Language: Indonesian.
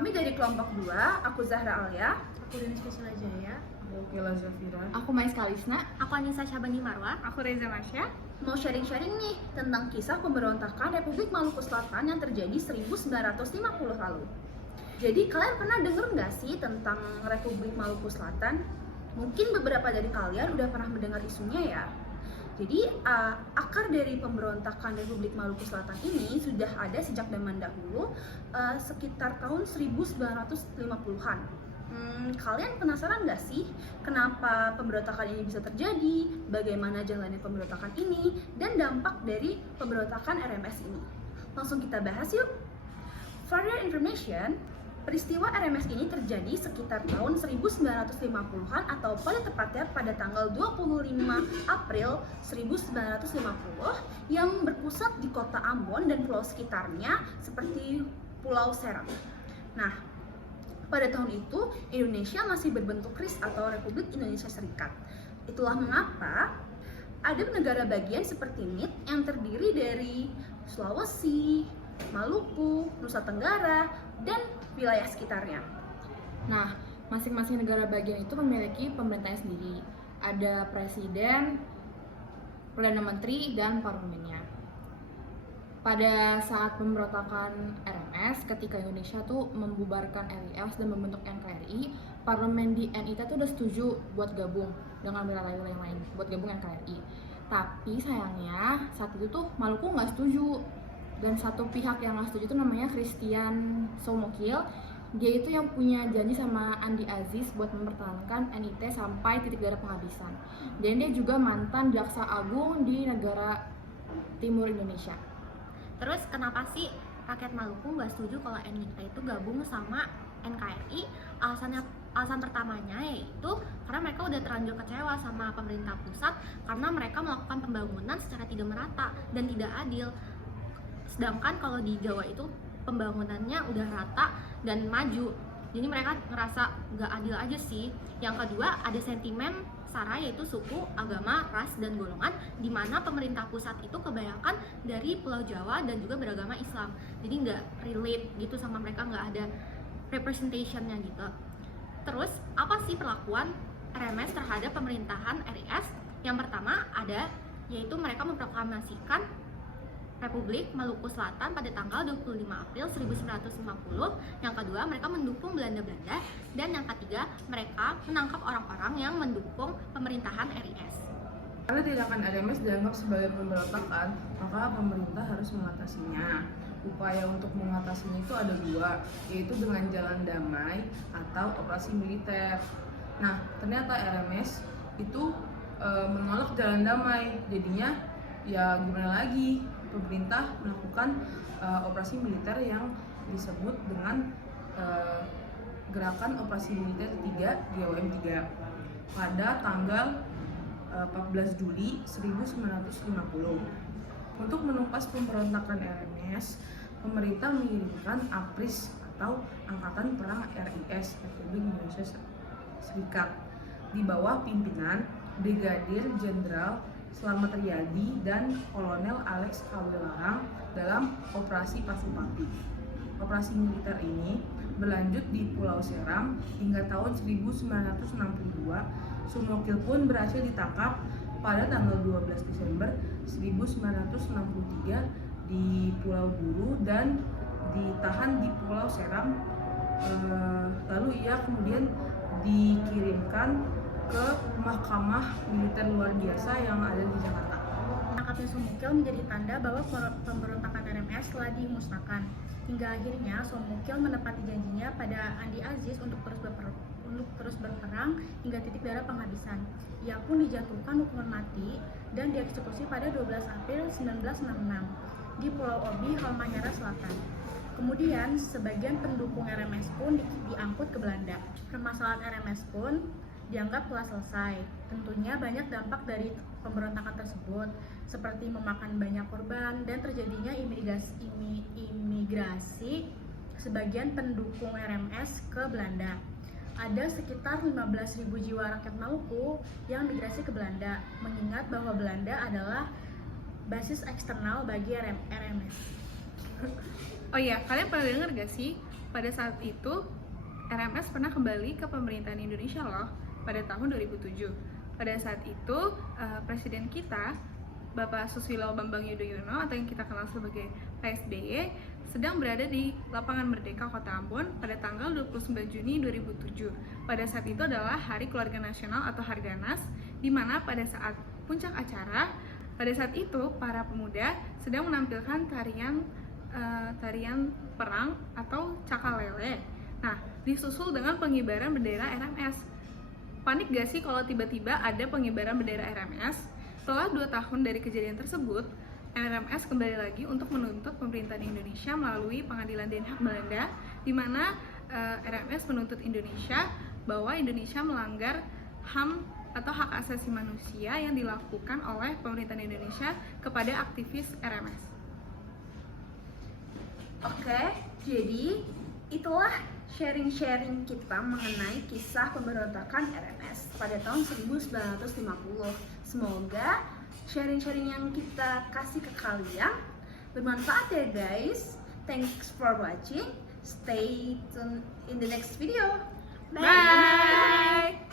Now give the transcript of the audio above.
Kami dari kelompok 2, aku Zahra Alia. Aku Denis Priscilla Jaya. Aku Kela Zafira. Aku Mais Kalisna. Aku Anissa Syabani Marwa. Aku Reza Masya. Mau sharing-sharing nih tentang kisah pemberontakan Republik Maluku Selatan yang terjadi 1950 lalu. Jadi kalian pernah denger nggak sih tentang Republik Maluku Selatan? Mungkin beberapa dari kalian udah pernah mendengar isunya ya. Jadi akar dari pemberontakan Republik Maluku Selatan ini sudah ada sejak zaman dahulu, sekitar tahun 1950-an. Kalian penasaran nggak sih kenapa pemberontakan ini bisa terjadi, bagaimana jalannya pemberontakan ini, dan dampak dari pemberontakan RMS ini? Langsung kita bahas yuk. For your information, peristiwa RMS ini terjadi sekitar tahun 1950-an atau pada tepatnya pada tanggal 25 April 1950 yang berpusat di kota Ambon dan pulau sekitarnya seperti Pulau Seram. Nah, pada tahun itu Indonesia masih berbentuk KRIS atau Republik Indonesia Serikat. Itulah mengapa ada negara bagian seperti MIT yang terdiri dari Sulawesi, Maluku, Nusa Tenggara, dan wilayah sekitarnya. Nah, masing-masing negara bagian itu memiliki pemerintahnya sendiri. Ada presiden, perdana menteri, dan parlemennya. Pada saat pemberontakan RMS, ketika Indonesia tuh membubarkan RIS dan membentuk NKRI, parlemen di NIT tuh udah setuju buat gabung dengan wilayah-wilayah lain, buat gabung NKRI. Tapi sayangnya saat itu tuh Maluku nggak setuju. Dan satu pihak yang nggak setuju itu namanya Christian Soumokil. Dia itu yang punya janji sama Andi Aziz buat mempertahankan NIT sampai titik darah penghabisan. Dan dia juga mantan jaksa agung di negara timur Indonesia. Terus kenapa sih rakyat Maluku nggak setuju kalau NIT itu gabung sama NKRI? Alasan pertamanya yaitu karena mereka udah terlanjur kecewa sama pemerintah pusat karena mereka melakukan pembangunan secara tidak merata dan tidak adil. Sedangkan kalau di Jawa itu pembangunannya udah rata dan maju, jadi mereka ngerasa nggak adil aja sih. Yang kedua, ada sentimen SARA yaitu suku, agama, ras, dan golongan, di mana pemerintah pusat itu kebanyakan dari Pulau Jawa dan juga beragama Islam, jadi nggak relate gitu sama mereka, nggak ada representationnya gitu. Terus apa sih perlakuan RMS terhadap pemerintahan RIS? Yang pertama ada yaitu mereka memproklamasikan Republik Maluku Selatan pada tanggal 25 April 1950. Yang kedua, mereka mendukung Belanda-Belanda. Dan yang ketiga, mereka menangkap orang-orang yang mendukung pemerintahan RIS. Karena tindakan RMS dianggap sebagai pemberontakan, maka pemerintah harus mengatasinya. Upaya untuk mengatasinya itu ada dua, yaitu dengan jalan damai atau operasi militer. Nah, ternyata RMS itu menolak jalan damai, jadinya ya gimana lagi? Pemerintah melakukan operasi militer yang disebut dengan Gerakan Operasi Militer 3 GOM 3 pada tanggal 14 Juli 1950. Untuk menumpas pemberontakan RMS, pemerintah mengirimkan APRIS atau Angkatan Perang RIS Republik Indonesia Serikat di bawah pimpinan Brigadir Jenderal Slamet Riyadi dan Kolonel Alex Kawilarang dalam Operasi Pasupati. Operasi militer ini berlanjut di Pulau Seram hingga tahun 1962. Soumokil pun berhasil ditangkap pada tanggal 12 Desember 1963 di Pulau Buru dan ditahan di Pulau Seram. Lalu ia kemudian dikirimkan ke Mahkamah Militer Luar Biasa yang ada di Jakarta. Tangkapnya Soumokil menjadi tanda bahwa pemberontakan RMS telah dimusnahkan. Hingga akhirnya Soumokil menepati janjinya pada Andi Aziz untuk terus berperang hingga titik darah penghabisan. Ia pun dijatuhkan hukuman mati dan dieksekusi pada 12 April 1966 di Pulau Obi, Halmahera Selatan. Kemudian sebagian pendukung RMS pun diangkut ke Belanda. Permasalahan RMS pun dianggap telah selesai. Tentunya banyak dampak dari pemberontakan tersebut, seperti memakan banyak korban dan terjadinya imigrasi sebagian pendukung RMS ke Belanda. Ada sekitar 15.000 jiwa rakyat Maluku yang migrasi ke Belanda, mengingat bahwa Belanda adalah basis eksternal bagi RMS. Oh iya, kalian pernah dengar gak sih pada saat itu RMS pernah kembali ke pemerintahan Indonesia loh pada tahun 2007. Pada saat itu presiden kita Bapak Susilo Bambang Yudhoyono atau yang kita kenal sebagai PSBY sedang berada di Lapangan Merdeka Kota Ambon pada tanggal 29 Juni 2007. Pada saat itu adalah Hari Keluarga Nasional atau Harganas, di mana pada saat puncak acara, pada saat itu para pemuda sedang menampilkan tarian perang atau cakalele. Nah, disusul dengan pengibaran bendera RMS. Panik gak sih kalau tiba-tiba ada pengibaran bendera RMS? Setelah 2 tahun dari kejadian tersebut, RMS kembali lagi untuk menuntut pemerintahan Indonesia melalui Pengadilan Den Haag Belanda, di mana RMS menuntut Indonesia bahwa Indonesia melanggar HAM atau hak asasi manusia yang dilakukan oleh pemerintahan Indonesia kepada aktivis RMS. Oke, jadi itulah sharing-sharing kita mengenai kisah pemberontakan RMS pada tahun 1950. Semoga sharing-sharing yang kita kasih ke kalian bermanfaat ya guys. Thanks for watching. Stay tuned in the next video. Bye!